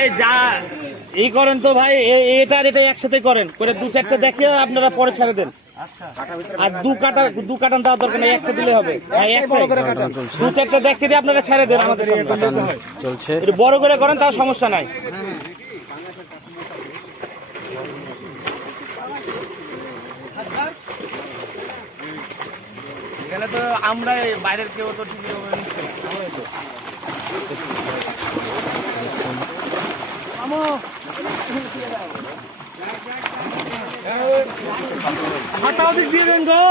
এই যা এই করেন তো ভাই, এটা আর এটা একসাথে করেন, করে দু চারটে দেখিয়ে আপনারা পরে ছেড়ে দেন। আর দু কাটান দেওয়ার দরকার নেই, একটা দিলে হবে। দু চারটে দেখতে দিয়ে আপনারা ছেড়ে দেন আমাদের চলছে। বড় করে করেন, তার সমস্যা নাই। এখানে তো আমরা বাইরের কেউ তো ঠিক খাতা ওদিক দিয়ে দেন গো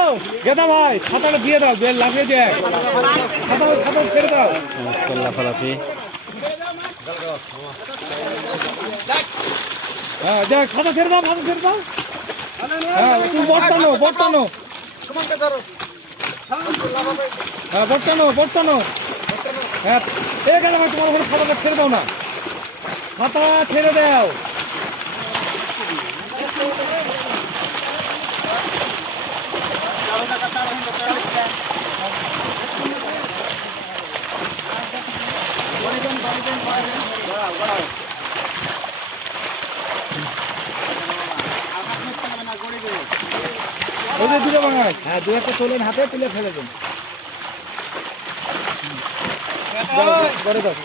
গেদা ভাই, খাতাটা দিয়ে দাও, বেল লাগিয়ে দেয়, খাতা ছেড়ে দাও। লাফালাফি, হ্যাঁ দেখ, খাতা ছেড়ে দাও, খাতা ছেড়ে দাও। হ্যাঁ তুমি বটটানো, হ্যাঁ বটটানো। হ্যাঁ এই গেদা ভাই, তোমার ওখানে খাতাটা ছেড়ে দাও না, খাতা ছেড়ে দাও। দুটো বাঙায়, হ্যাঁ দু একটা তোলেন, হাতে তুলে ফেলে দেন। করে দাও।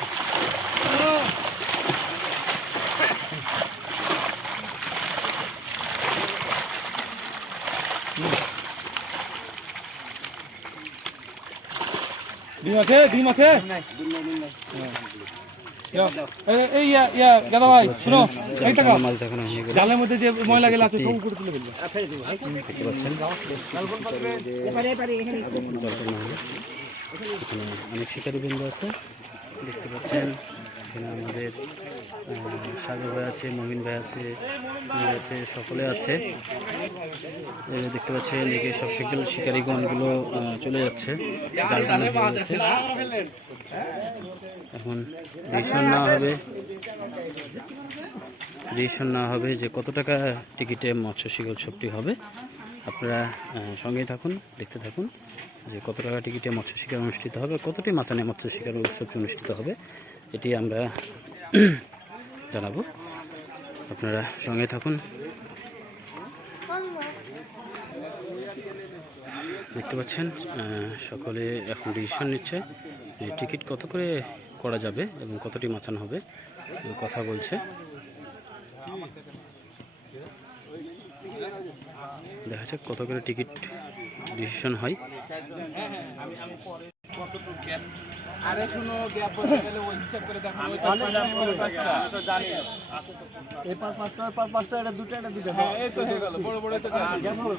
ডিম আছে এই দাদা ভাই শোনো, এই টাকা জালের মধ্যে যে ময়লা গেলে আছে সব উপরে তুলে ফেলবে। দেখতে পাচ্ছেন অনেক শিকারী বৃন্দ আছে, দেখতে পাচ্ছেন। এখানে আমাদের সাগর ভাই আছে, মমিন ভাই আছে, সকলে আছে। দেখতে পাচ্ছেন এদিকে সব শিকারীগণগুলো চলে যাচ্ছে, এখন ডিসিশন নেওয়া হবে যে কত টাকা টিকিটে মৎস্য শিকার উৎসবটি হবে। আপনারা সঙ্গেই থাকুন, দেখতে থাকুন যে কত টাকা টিকিটে মৎস্য শিকার অনুষ্ঠিত হবে, কতটি মাচানে মৎস্য শিকার উৎসবটি অনুষ্ঠিত হবে, এটি আমরা জানাবো। আপনারা সঙ্গে থাকুন, দেখতে পাচ্ছেন সকলে এখন ডিসিশন নিচ্ছে যে টিকিট কত করে করা যাবে এবং কতটি মাচান হবে, কথা বলছে। দেখা যাক কত করে টিকিট ডিসিশন হয়। আরে শুনো, গ্যাপ বলতে গেলে ওই হিসাব করে দেখো, ওই পাঁচটা আমি তো জানি, এই পাঁচটা এটা দুটো হ্যাঁ এই তো হয়ে গেল, বড় বড় তো গ্যাপ হবে।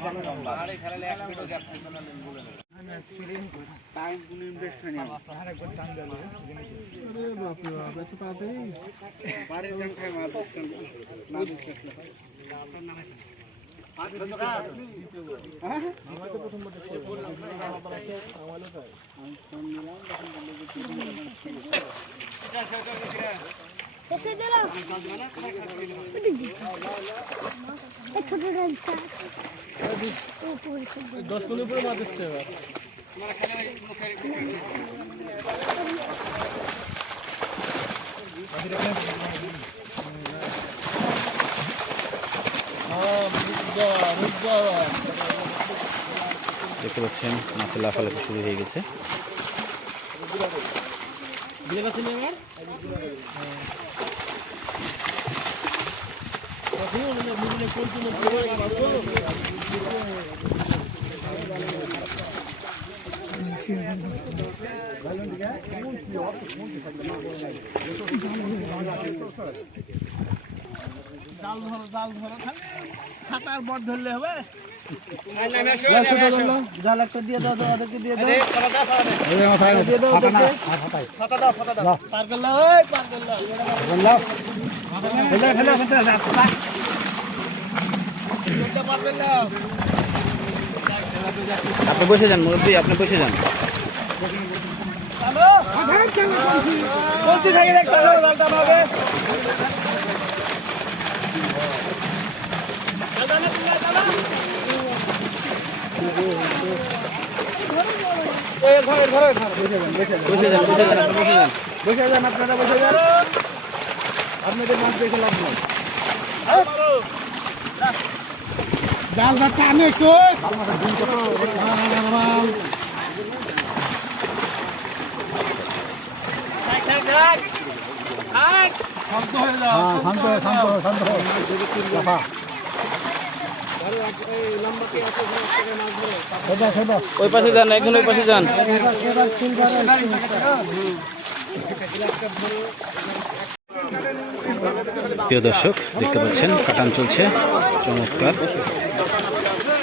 আরে খেলালে এক মিনিটও গ্যাপ থাকবে না, টাইম কোন ইনভেস্ট হয় না, আরেকবার টাইম দিলে আরে বাপ রে বাপ, এত তাড়াতাড়ি বাড়ির টাইম খায় মাছ দিচ্ছেন না দিচ্ছেন আপনার নামে পাঁচ বছর হ্যাঁ আমরা তো প্রথম বছর আমালো তাই আমি ফোন নিলাম, তখন বলল যে শেষে দিলাম এই ছোট রাস্তা 10 মিনিট পরে মাছ আসছে। এবার তোমার খালি দেখতে পাচ্ছেন মাছের লাফালাফি শুরু হয়ে গেছে। জাল ধরো খাতার বট ধরলে হবে। জাল একটা দিয়ে দাও, ওদেরকে দিয়ে দাও, পার করলাম, ওই পার করলাম, আপনি বসে যান মুরব্বী, আপনি বসে যান। বলছি থাকে একটা হবে বসে যান আপনারা, বসে যান। আপনাদের মাছ দেখে লাভ নেই। জাল ভাতটা আমি একটু শান্ত হয়ে যাও, শান্ত হয়ে, শান্ত হয়ে, শান্ত হয়ে। ওই পাশে যান, একজন ওই পাশে যান। প্রিয় দর্শক দেখতে পাচ্ছেন কাটান চলছে, চমৎকার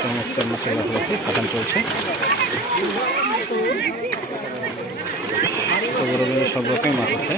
চমৎকার মাছের লাফালাফি কাটান চলছে। সব রকমের মাছ আছে।